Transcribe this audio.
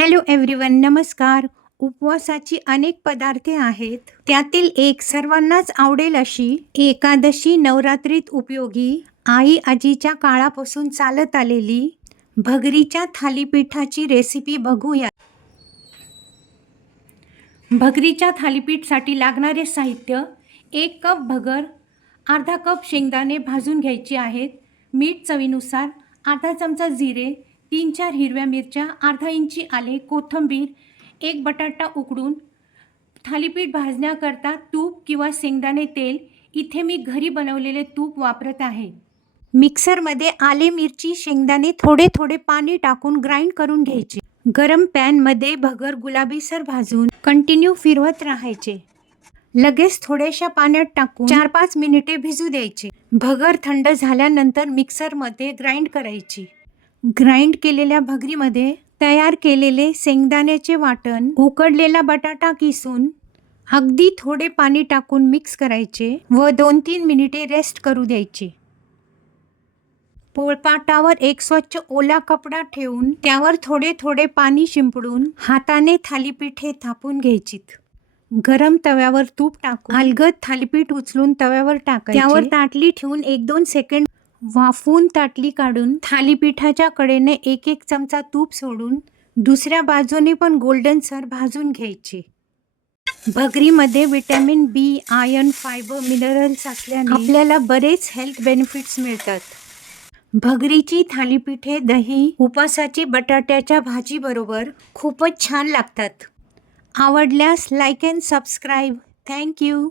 Hello everyone नमस्कार. उपवासाची अनेक पदार्थे आहेत. त्यातील एक सर्वांनाच आवडेल अशी एकादशी नवरात्रीत उपयोगी आई आजीच्या काळापासून चालत आलेली भगरीच्या थालीपीठाची रेसिपी बघूया. भगरीच्या थालीपीठसाठी लागणारे साहित्य एक कप भगर अर्धा कप शेंगदाणे भाजून घ्यायचे आहेत. मीठ चवीनुसार अर्धा चमचा जिरे तीन चार हिरव्या मिरच्या अर्धा इंची आले कोथिंबीर एक बटाटा उकडून थालीपीठ भाजण्याकरता तूप किंवा शेंगदाणे तेल. इथे मी घरी बनवलेले तूप वापरत आहे. मिक्सरमध्ये आले मिरची शेंगदाणे थोडे थोडे पाणी टाकून ग्राइंड करून घ्यायचे. गरम पॅनमध्ये भगर गुलाबीसर भाजून कंटिन्यू फिरवत राहायचे. लगेच थोड्याशा पाण्यात टाकून चार पाच मिनिटे भिजू द्यायचे. भगर थंड झाल्यानंतर मिक्सरमध्ये ग्राइंड करायची. ग्राइंड केलेल्या भगरीमध्ये तयार केलेले शेंगदाण्याचे वाटण उकडलेला बटाटा किसून अगदी थोडे पाणी टाकून मिक्स करायचे व दोन तीन मिनिटे रेस्ट करू द्यायचे. पोळपाटावर एक स्वच्छ ओला कपडा ठेवून त्यावर थोडे थोडे पाणी शिंपडून हाताने थालीपीठे थापून घ्यायचीत. गरम तव्यावर तूप टाकून अलगद थालीपीठ उचलून तव्यावर टाकायचे. त्यावर ताटली ठेवून एक दोन सेकंड वाफवून ताटली काढून थालीपीठाच्या कडेने एक एक चमचा तूप सोडून दुसऱ्या बाजूने पण गोल्डन सर भाजून घ्यायचे. भगरीमध्ये vitamin B iron fibre minerals असल्याने आपल्याला बरेच हेल्थ बेनिफिट्स मिळतात. भगरीची थालीपीठे दही उपासाची बटाट्याच्या भाजीबरोबर खूपच छान लागतात. आवडल्यास लाईक अँड सबस्क्राईब थँक्यू